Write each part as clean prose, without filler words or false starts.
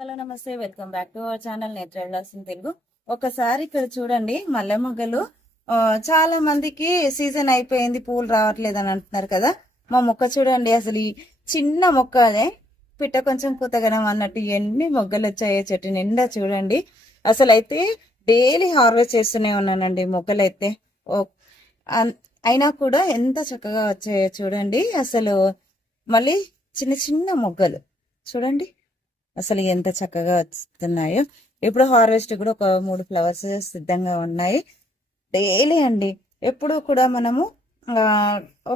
Hello నమస్తే, welcome back to our channel నేత్రల్లాస్ in Telugu. ఒకసారి ఇక్కడ చూడండి, మల్లె మొగ్గలు చాలా మందికి సీజన్ అయిపోయింది, పూలు రావట్లేదు అని అంటున్నారు కదా. మా మొక్క చూడండి, అసలు ఈ చిన్న మొక్కనే పిట్ట కొంచెం పూతగనం అన్నట్టు ఎన్ని మొగ్గలు వచ్చాయో చెట్టు నిండా చూడండి. అసలు అయితే డైలీ హార్వెస్ట్ చేస్తూనే ఉన్నానండి మొగ్గలు అయితే. అయినా కూడా ఎంత చక్కగా వచ్చాయో చూడండి. అసలు మళ్ళీ చిన్న చిన్న మొగ్గలు చూడండి, అసలు ఎంత చక్కగా వస్తున్నాయో. ఇప్పుడు హార్వెస్ట్ కూడా ఒక 3 ఫ్లవర్స్ సిద్ధంగా ఉన్నాయి. డైలీ అండి, ఎప్పుడు కూడా మనము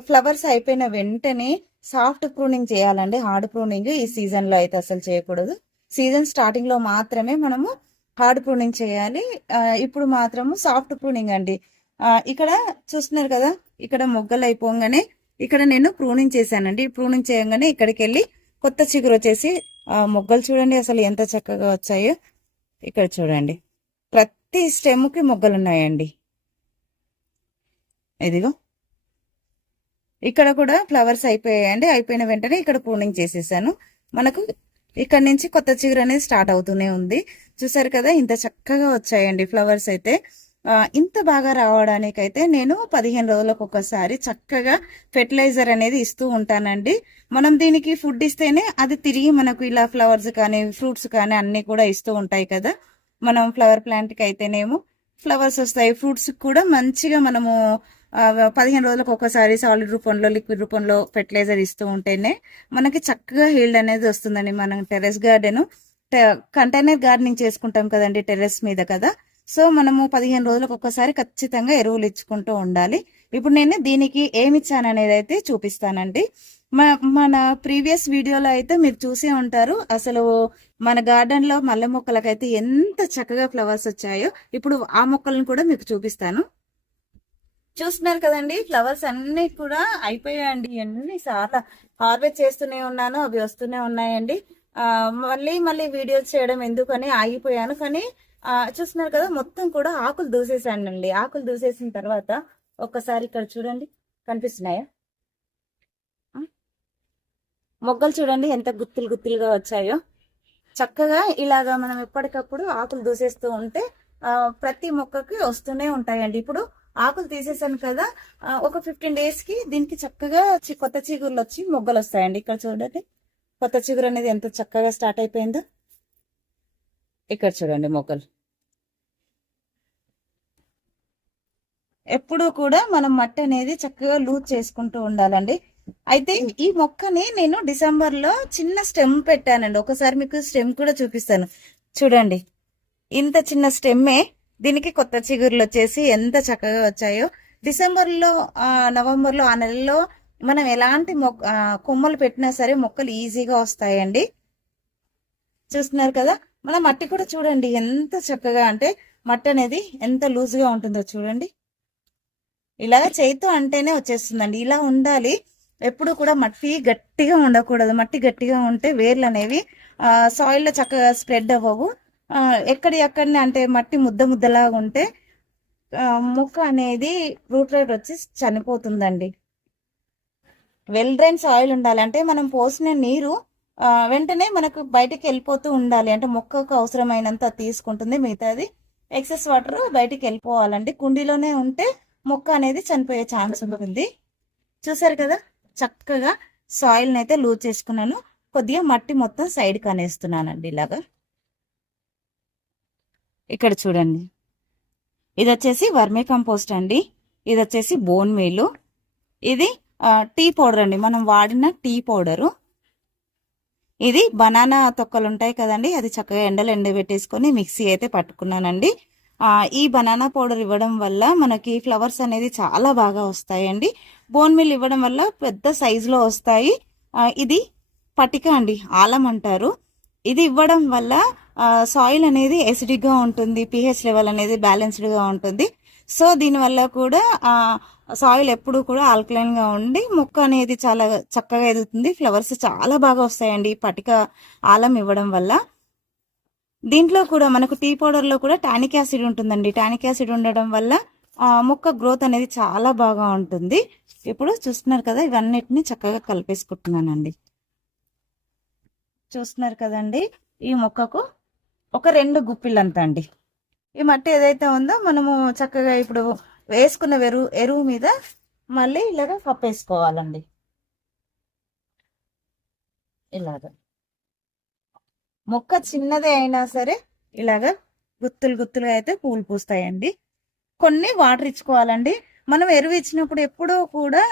ఫ్లవర్స్ అయిపోయిన వెంటనే సాఫ్ట్ ప్రూనింగ్ చేయాలండి. హార్డ్ ప్రూనింగ్ ఈ సీజన్ లో అయితే అసలు చేయకూడదు. సీజన్ స్టార్టింగ్ లో మాత్రమే మనము హార్డ్ ప్రూనింగ్ చేయాలి. ఇప్పుడు మాత్రము సాఫ్ట్ ప్రూనింగ్ అండి. ఇక్కడ చూస్తున్నారు కదా, ఇక్కడ మొగ్గలు అయిపోగానే ఇక్కడ నేను ప్రూనింగ్ చేశానండి. ప్రూనింగ్ చేయగానే ఇక్కడికి వెళ్ళి కొత్త చిగురు వచ్చేసి మొగ్గలు చూడండి అసలు ఎంత చక్కగా వచ్చాయో. ఇక్కడ చూడండి, ప్రతి స్టెమ్ కి మొగ్గలు ఉన్నాయండి. ఇదిగో ఇక్కడ కూడా ఫ్లవర్స్ అయిపోయాయండి. అయిపోయిన వెంటనే ఇక్కడ ప్రూనింగ్ చేసేసాను. మనకు ఇక్కడ నుంచి కొత్త చిగురు అనేది స్టార్ట్ అవుతూనే ఉంది. చూసారు కదా, ఇంత చక్కగా వచ్చాయండి ఫ్లవర్స్ అయితే. ఇంత బాగా రావడానికైతే నేను 15 రోజులకు ఒకసారి చక్కగా ఫెర్టిలైజర్ అనేది ఇస్తూ ఉంటానండి. మనం దీనికి ఫుడ్ ఇస్తేనే అది తిరిగి మనకు ఇలా ఫ్లవర్స్ కానీ ఫ్రూట్స్ కానీ అన్ని కూడా ఇస్తూ ఉంటాయి కదా. మనం ఫ్లవర్ ప్లాంట్కి అయితేనేమో ఫ్లవర్స్ వస్తాయి, ఫ్రూట్స్ కూడా మంచిగా మనము 15 రోజులకు ఒకసారి సాలిడ్ రూపంలో లిక్విడ్ రూపంలో ఫెర్టిలైజర్ ఇస్తూ ఉంటేనే మనకి చక్కగా హీల్డ్ అనేది వస్తుందండి. మనం టెర్రస్ గార్డెన్ కంటైనర్ గార్డెనింగ్ చేసుకుంటాం కదండి టెర్రస్ మీద కదా. సో మనము 15 రోజులకు ఒకసారి ఖచ్చితంగా ఎరువులు ఇచ్చుకుంటూ ఉండాలి. ఇప్పుడు నేను దీనికి ఏమి ఇచ్చాను అనేది అయితే చూపిస్తానండి. మన ప్రీవియస్ వీడియోలో అయితే మీరు చూసే ఉంటారు, అసలు మన గార్డెన్ లో మల్లె మొక్కలకైతే ఎంత చక్కగా ఫ్లవర్స్ వచ్చాయో. ఇప్పుడు ఆ మొక్కలను కూడా మీకు చూపిస్తాను. చూస్తున్నారు కదండి, ఫ్లవర్స్ అన్ని కూడా అయిపోయాయండి. ఎన్నిసార్లు హార్వెస్ట్ చేస్తూనే ఉన్నాను, అవి వస్తూనే ఉన్నాయండి. మళ్ళీ వీడియోస్ చేయడం ఎందుకని ఆగిపోయాను. కానీ చూస్తున్నారు కదా, మొత్తం కూడా ఆకులు దూసేసానండి. ఆకులు దూసేసిన తర్వాత ఒక్కసారి ఇక్కడ చూడండి, కనిపిస్తున్నాయా మొగ్గలు చూడండి ఎంత గుత్తులు గుత్తులుగా వచ్చాయో. చక్కగా ఇలాగా మనం ఎప్పటికప్పుడు ఆకులు దూసేస్తూ ఉంటే ప్రతి మొక్కకి వస్తూనే ఉంటాయండి. ఇప్పుడు ఆకులు తీసేసాను కదా, ఒక 15 days కి దీనికి చక్కగా కొత్త చిగురులు వచ్చి మొగ్గలు వస్తాయండి. ఇక్కడ చూడండి, కొత్త చిగురు అనేది ఎంత చక్కగా స్టార్ట్ అయిపోయిందో. ఇక్కడ చూడండి మొగ్గలు. ఎప్పుడూ కూడా మనం మట్టి అనేది చక్కగా లూజ్ చేసుకుంటూ ఉండాలండి. అయితే ఈ మొక్కని నేను డిసెంబర్ లో చిన్న స్టెమ్ పెట్టానండి. ఒకసారి మీకు స్టెమ్ కూడా చూపిస్తాను. చూడండి, ఇంత చిన్న స్టెమ్మే దీనికి కొత్త చిగురులు వచ్చేసి ఎంత చక్కగా వచ్చాయో. నవంబర్ లో ఆ నెలలో మనం ఎలాంటి కొమ్మలు పెట్టినా సరే మొక్కలు ఈజీగా వస్తాయండి. చూస్తున్నారు కదా, మన మట్టి కూడా చూడండి ఎంత చక్కగా, అంటే మట్టి అనేది ఎంత లూజ్గా ఉంటుందో చూడండి. ఇలా చేతితో అంటేనే వచ్చేస్తుందండి. ఇలా ఉండాలి. ఎప్పుడు కూడా మట్టి గట్టిగా ఉండకూడదు. మట్టి గట్టిగా ఉంటే వేర్లు అనేవి సాయిల్లో చక్కగా స్ప్రెడ్ అవ్వవు. ఎక్కడనే అంటే మట్టి ముద్దలాగా ఉంటే మొక్క అనేది రూట్ రైట్ వచ్చి చనిపోతుందండి. వెల్ డ్రైన్ సాయిల్ ఉండాలి, అంటే మనం పోసిన నీరు వెంటనే మనకు బయటికి వెళ్ళిపోతూ ఉండాలి. అంటే మొక్కకు అవసరమైనంత తీసుకుంటుంది, మిగతాది ఎక్సెస్ వాటర్ బయటికి వెళ్ళిపోవాలండి. కుండీలోనే ఉంటే మొక్క అనేది చనిపోయే ఛాన్స్ ఉంటుంది. చూసారు కదా, చక్కగా సాయిల్ని అయితే లూజ్ చేసుకున్నాను. కొద్దిగా మట్టి మొత్తం సైడ్కి అనేస్తున్నానండి ఇలాగా. ఇక్కడ చూడండి, ఇది వచ్చేసి వర్మీ కంపోస్ట్ అండి. ఇది వచ్చేసి బోన్ మీలు. ఇది టీ పౌడర్ అండి, మనం వాడిన టీ పౌడరు. ఇది బనానా తొక్కలు ఉంటాయి కదండి, అది చక్కగా ఎండబెట్టేసుకొని మిక్సీ అయితే పట్టుకున్నానండి. ఈ బనానా పౌడర్ ఇవ్వడం వల్ల మనకి ఫ్లవర్స్ అనేది చాలా బాగా వస్తాయండి. బోన్ మిల్ ఇవ్వడం వల్ల పెద్ద సైజులో వస్తాయి. ఇది పటిక అండి, ఆలం అంటారు. ఇది ఇవ్వడం వల్ల సాయిల్ అనేది ఎసిడిక్ గా ఉంటుంది, పిహెచ్ లెవెల్ అనేది బ్యాలెన్స్డ్ గా ఉంటుంది. సో దీనివల్ల కూడా సాయిల్ ఎప్పుడు కూడా ఆల్కలైన్ గా ఉండి మొక్క అనేది చాలా చక్కగా ఎదుగుతుంది. ఫ్లవర్స్ చాలా బాగా వస్తాయండి పటిక ఆలం ఇవ్వడం వల్ల. దీంట్లో కూడా మనకు టీ పౌడర్ లో కూడా టానిక్ యాసిడ్ ఉంటుందండి. టానిక్ యాసిడ్ ఉండడం వల్ల మొక్క గ్రోత్ అనేది చాలా బాగా ఉంటుంది. ఇప్పుడు చూస్తున్నారు కదా, ఇవన్నిటిని చక్కగా కలిపేసుకుంటున్నానండి. చూస్తున్నారు కదండి, ఈ మొక్కకు ఒక 2 గుప్పిళ్ళంత అండి. ఈ మట్టి ఏదైతే ఉందో మనము చక్కగా ఇప్పుడు వేసుకున్న ఎరువు మీద మళ్ళీ ఇలాగ కప్పేసుకోవాలండి. ఇలాగ మొక్క చిన్నదే అయినా సరే ఇలాగ గుత్తులు గుత్తులుగా అయితే పూలు పూస్తాయండి. కొన్ని వాటర్ ఇచ్చుకోవాలండి. మనం ఎరువు ఇచ్చినప్పుడు ఎప్పుడూ కూడా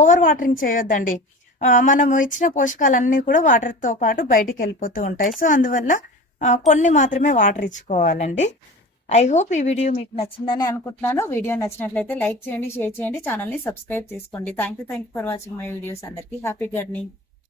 ఓవర్ వాటరింగ్ చేయొద్దండి. మనము ఇచ్చిన పోషకాలన్నీ కూడా వాటర్తో పాటు బయటికి వెళ్ళిపోతూ ఉంటాయి. సో అందువల్ల కొన్ని మాత్రమే వాటర్ ఇచ్చుకోవాలండి. ఐ హోప్ ఈ వీడియో మీకు నచ్చిందని అనుకుంటున్నాను. వీడియో నచ్చినట్లయితే లైక్ చేయండి, షేర్ చేయండి, ఛానల్ని సబ్స్క్రైబ్ చేసుకోండి. Thank you for watching my videos. అందరికీ హ్యాపీ గార్డెనింగ్.